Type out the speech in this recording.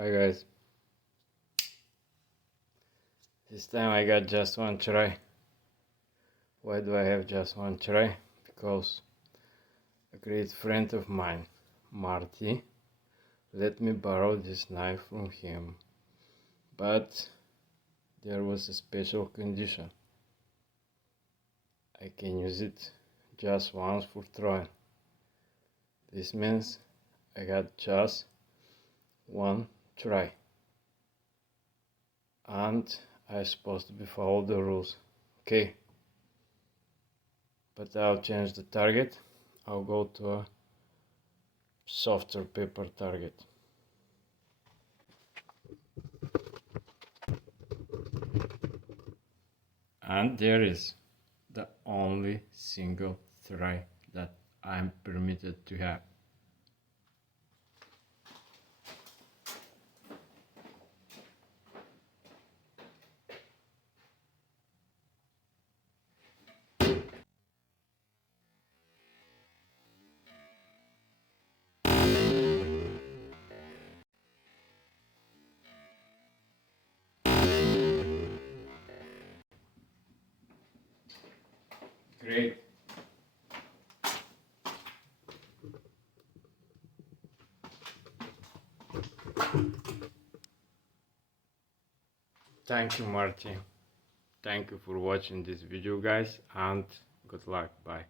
Hi guys, this time I got just one try. Why do I have just one try? Because a great friend of mine, Marty, let me borrow this knife from him. But there was a special condition. I can use it just once for trial. This means I got just one try. And I'm supposed to be follow the rules. Okay. But I'll change the target. I'll go to a softer paper target. And there is the only single try that I'm permitted to have. Great. Thank you, Marty. Thank you for watching this video, guys, and good luck. Bye.